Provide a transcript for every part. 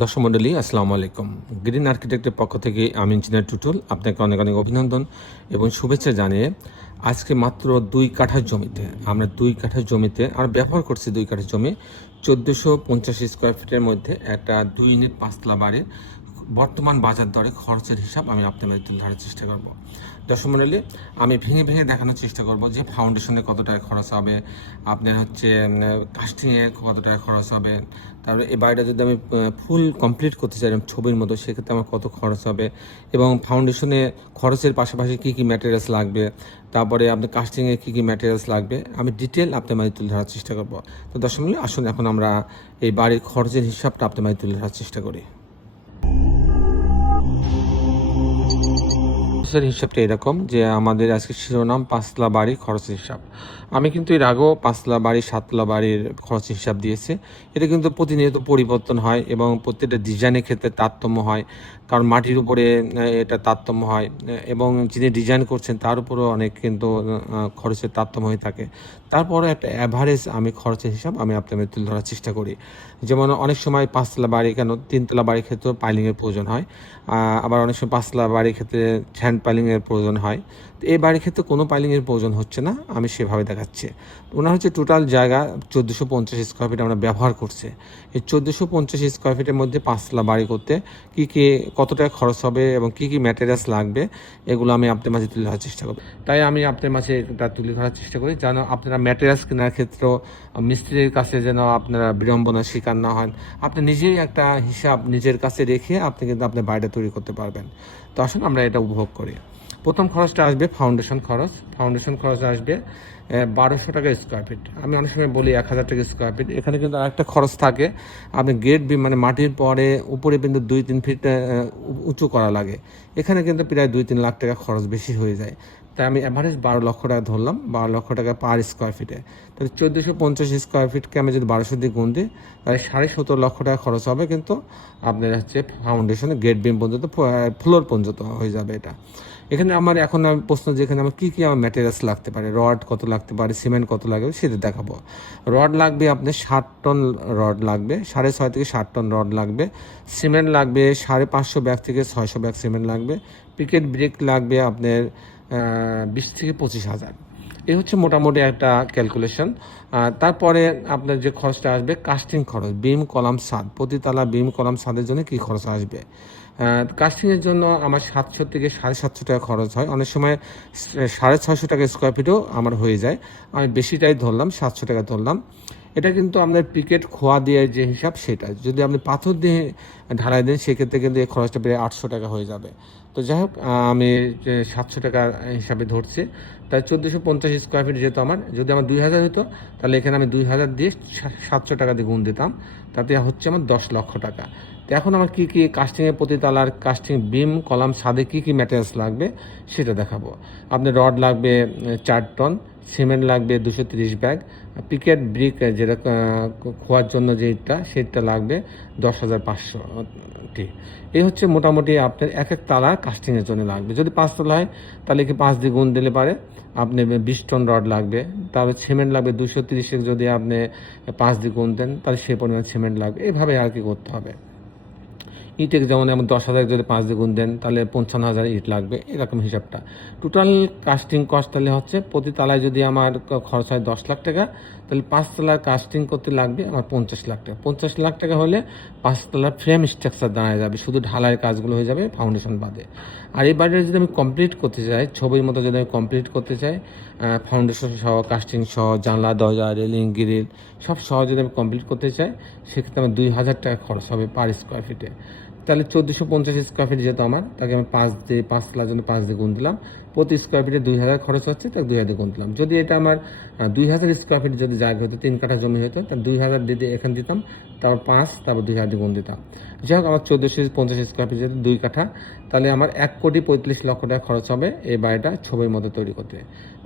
দর্শক মণ্ডলী আসসালামু আলাইকুম। গ্রিন আর্কিটেক্টের পক্ষ থেকে আমি ইঞ্জিনিয়ার টুটুল, আপনাকে অনেক অনেক অভিনন্দন এবং শুভেচ্ছা জানিয়ে আজকে মাত্র 2 কাঠা জমিতে আমরা 2 কাঠা জমিতে আর ব্যবহার করছি 2 কাঠা জমি 1450 স্কোয়ার ফিটের মধ্যে একটা 2 ইউনিট 5 তলা বাড়ির বর্তমান বাজার দরে খরচের হিসাব আমি আপনাদের তুলে ধরার চেষ্টা করব। দর্শক মণ্ডলী, আমি ভেঙে ভেঙে দেখানোর চেষ্টা করব যে ফাউন্ডেশনে কত টাকা খরচ হবে, আপনার হচ্ছে কাস্টিংয়ে কত টাকা খরচ হবে, তারপরে এই বাড়িটা যদি আমি ফুল কমপ্লিট করতে চাই ছবির মতো সেক্ষেত্রে আমার কত খরচ হবে এবং ফাউন্ডেশনে খরচের পাশাপাশি কী কী ম্যাটেরিয়ালস লাগবে, তারপরে আপনার কাস্টিংয়ে কী কী ম্যাটেরিয়ালস লাগবে আমি ডিটেল আপনার মাঝে তুলে ধরার চেষ্টা করব। তো দর্শক মণ্ডলী, আসুন এখন আমরা এই বাড়ির খরচের হিসাবটা আপনার মাঝে তুলে ধরার চেষ্টা করি। খরচের হিসাবটা এরকম যে আমাদের আজকে শিরোনাম 5 তলা বাড়ি খরচের হিসাব। আমি কিন্তু এর আগেও 5 তলা বাড়ি 7 তলা বাড়ির খরচের হিসাব দিয়েছি। এটা কিন্তু প্রতিনিয়ত পরিবর্তন হয় এবং প্রত্যেকটা ডিজাইনের ক্ষেত্রে তারতম্য হয়, কারণ মাটির উপরে এটা তারতম্য হয় এবং যিনি ডিজাইন করছেন তার উপরেও অনেক কিন্তু খরচের তারতম্য হয়ে থাকে। তারপরে একটা অ্যাভারেজ আমি খরচের হিসাব আমি আপনাদের তুলে ধরার চেষ্টা করি। যেমন অনেক সময় 5 তলা বাড়ি কেন 3 তলা বাড়ির ক্ষেত্রেও পাইলিংয়ের প্রয়োজন হয়, আবার অনেক সময় 5 তলা বাড়ির ক্ষেত্রে হ্যান্ড পাইলিংয়ের প্রয়োজন হয়। তো এই বাড়ির ক্ষেত্রে কোনো পাইলিংয়ের প্রয়োজন হচ্ছে না, আমি সেভাবে দেখাচ্ছি। ওনার হচ্ছে টোটাল জায়গা 1450 স্কোয়ার ফিট আমরা ব্যবহার করছি। এই 1450 স্কোয়ার ফিটের মধ্যে 5 তলা বাড়ি করতে কত টাকা খরচ হবে এবং কী কী ম্যাটেরিয়ালস লাগবে এগুলো আমি আপনার মাঝে তুলে ধরার চেষ্টা করব। তাই আমি আপনার মাঝে এটা তুলে ধরার চেষ্টা করি যেন আপনারা ম্যাটেরিয়ালস কেনার ক্ষেত্রেও মিস্ত্রির কাছে যেন আপনারা বিড়ম্বনার শিকার না হন। আপনি নিজেই একটা হিসাব নিজের কাছে রেখে আপনি কিন্তু আপনার বাড়িটা তৈরি করতে পারবেন। তো আসুন আমরা এটা উপভোগ করি। প্রথম খরচটা আসবে ফাউন্ডেশন খরচ। ফাউন্ডেশন খরচ আসবে 1200 টাকা স্কোয়ার ফিট। আমি অনেক সময় বলি 1000 টাকা স্কোয়ার ফিট। এখানে কিন্তু আরেকটা খরচ থাকে, আপনি গেট বিম মানে মাটির পরে উপরে কিন্তু 2-3 ফিট উঁচু করা লাগে। এখানে কিন্তু প্রায় 2-3 লাখ টাকা খরচ বেশি হয়ে যায়। তাই আমি অ্যাভারেজ 12 লক্ষ টাকা ধরলাম, 12 লক্ষ টাকা পার স্কোয়ার ফিটে। তাহলে 1450 স্কোয়ার ফিটকে আমি যদি 1200 দিয়ে গুণ দিই তাহলে 17.5 লক্ষ টাকা খরচ হবে, কিন্তু আপনার হচ্ছে ফাউন্ডেশনে গেট বিম পর্যন্ত ফ্লোর পর্যন্ত হয়ে যাবে এটা। এখানে আমার এখন আমি প্রশ্ন যে এখানে আমার কী কী আমার ম্যাটেরিয়ালস লাগতে পারে, রড কত লাগতে পারে, সিমেন্ট কত লাগবে সেটা দেখাবো। রড লাগবে আপনার 60 টন রড লাগবে, 6.5 থেকে 7 টন রড লাগবে। সিমেন্ট লাগবে 550 ব্যাগ থেকে 600 ব্যাগ সিমেন্ট লাগবে। পিকেট ব্রিক লাগবে আপনার 20 থেকে 25,000। এই হচ্ছে মোটামুটি একটা ক্যালকুলেশন। তারপরে আপনার যে খরচটা আসবে কাস্টিং খরচ, বিম কলাম ছাদ, প্রতিতলা বিম কলাম ছাদের জন্য কী খরচ আসবে। কাস্টিংয়ের জন্য আমার 700 থেকে 750 টাকা খরচ হয়, অনেক সময় 650 টাকা স্কোয়ার ফিটও আমার হয়ে যায়। আমি বেশিটাই ধরলাম, 700 টাকা ধরলাম। এটা কিন্তু আপনার পিকেট খোয়া দিয়ে যে হিসাব সেটা, যদি আপনি পাথর দিয়ে ঢালাই দেন সেক্ষেত্রে কিন্তু এই খরচটা প্রায় 800 টাকা হয়ে যাবে। তো যাই হোক, আমি 700 টাকা হিসাবে ধরছি। তাই 1450 স্কোয়ার ফিট যেহেতু আমার, যদি আমার 2000 হতো তাহলে এখানে আমি 2000 দিয়ে 700 টাকা দিয়ে গুণ দিতাম, তাতে হচ্ছে আমার 10 লক্ষ টাকা। তো এখন আমার কী কী কাস্টিংয়ের প্রতিতলার কাস্টিং বিম কলাম ছাদে কী কী ম্যাটেরিয়ালস লাগবে সেটা দেখাবো। আপনার রড লাগবে 4 টন, সিমেন্ট লাগবে 230 ব্যাগ, পিকেট ব্রিক যেটা খোয়ার জন্য যেটা সেটা লাগবে 10,500টি। এই হচ্ছে মোটামুটি আপনার এক এক তালার কাস্টিংয়ের জন্য লাগবে। যদি 5 তলা হয় তাহলে কি 5 দিয়ে গুণ দিলে পারে আপনি 20 টন রড লাগবে। তারপরে সিমেন্ট লাগবে 230, যদি আপনি 5 দিয়ে গুণ দেন তাহলে সে পরিমাণ সিমেন্ট লাগবে। এইভাবে আর কি করতে হবে। ইটের যেমন এমন 10,000 যদি 5 দিয়ে গুণ দেন তাহলে 55,000 ইট লাগবে, এরকম হিসাবটা। টোটাল কাস্টিং কস্ট তাহলে হচ্ছে প্রতি তালায় যদি আমার খরচ হয় 10 লাখ টাকা, তাহলে 5 তলার কাস্টিং করতে লাগবে আমার 50 লাখ টাকা। 50 লাখ টাকা হলে 5 তলার ফ্রেম স্ট্রাকচার দাঁড়ায় যাবে, শুধু ঢালাইয়ের কাজগুলো হয়ে যাবে ফাউন্ডেশন বাদে। আর এই বাড়িটা যদি আমি কমপ্লিট করতে চাই, ছবির মতো যদি আমি কমপ্লিট করতে চাই, ফাউন্ডেশন সহ কাস্টিং সহ জানলা দরজা রেলিং গ্রিল সব সহ যদি আমি কমপ্লিট করতে চাই সেক্ষেত্রে আমার 2,000 টাকা খরচ হবে পার স্কোয়ার ফিটে। তাহলে 1450 স্কোয়ার ফিট যেহেতু আমার, তাকে আমি 5 তলার জন্য 5 দিয়ে গুণ দিলাম। প্রতি স্কোয়ার ফিটে 2,000 খরচ হচ্ছে, তাকে 2,000 দিয়ে গুণ দিলাম। যদি এটা আমার 2,000 স্কোয়ার ফিট যদি জায়গা হতো, 3 কাঠা জমি হতো, তাহলে 2,000 দিয়ে এখানে দিতাম, তারপর 5, তারপর 2,000 দিয়ে গুণ দিতাম। যাই হোক, আমার 1450 স্কোয়ার ফিট যেহেতু 2 কাঠা, তাহলে আমার 1,35,00,000 টাকা খরচ হবে এই বাড়িটা ছবির মতো তৈরি করতে।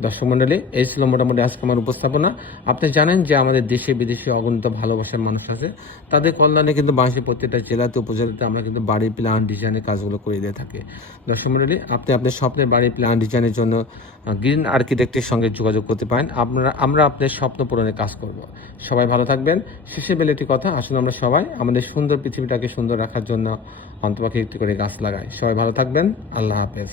দর্শক মণ্ডলী, এই ছিল মোটামুটি আজকে আমার উপস্থাপনা। আপনি জানেন যে আমাদের দেশে বিদেশে অগণিত ভালোবাসার মানুষ আছে, তাদের কল্যাণে কিন্তু বাংলাদেশের প্রত্যেকটা জেলাতে উপজেলাতে আমরা কিন্তু বাড়ির প্ল্যান ডিজাইনের কাজগুলো করে দিয়ে থাকি। দর্শক মণ্ডলী, আপনি আপনার স্বপ্নের বাড়ির প্ল্যান ডিজাইনের জন্য গ্রিন আর্কিটেক্টের সঙ্গে যোগাযোগ করতে পারেন। আমরা আপনার স্বপ্ন পূরণের কাজ করব। সবাই ভালো থাকবেন। শেষে বেলে একটি কথা, আসুন আমরা সবাই আমাদের সুন্দর পৃথিবীটাকে সুন্দর রাখার জন্য অন্তপক্ষে একটি করে গাছ লাগাই। সবাই ভালো থাকবেন। আল্লাহ হাফেজ।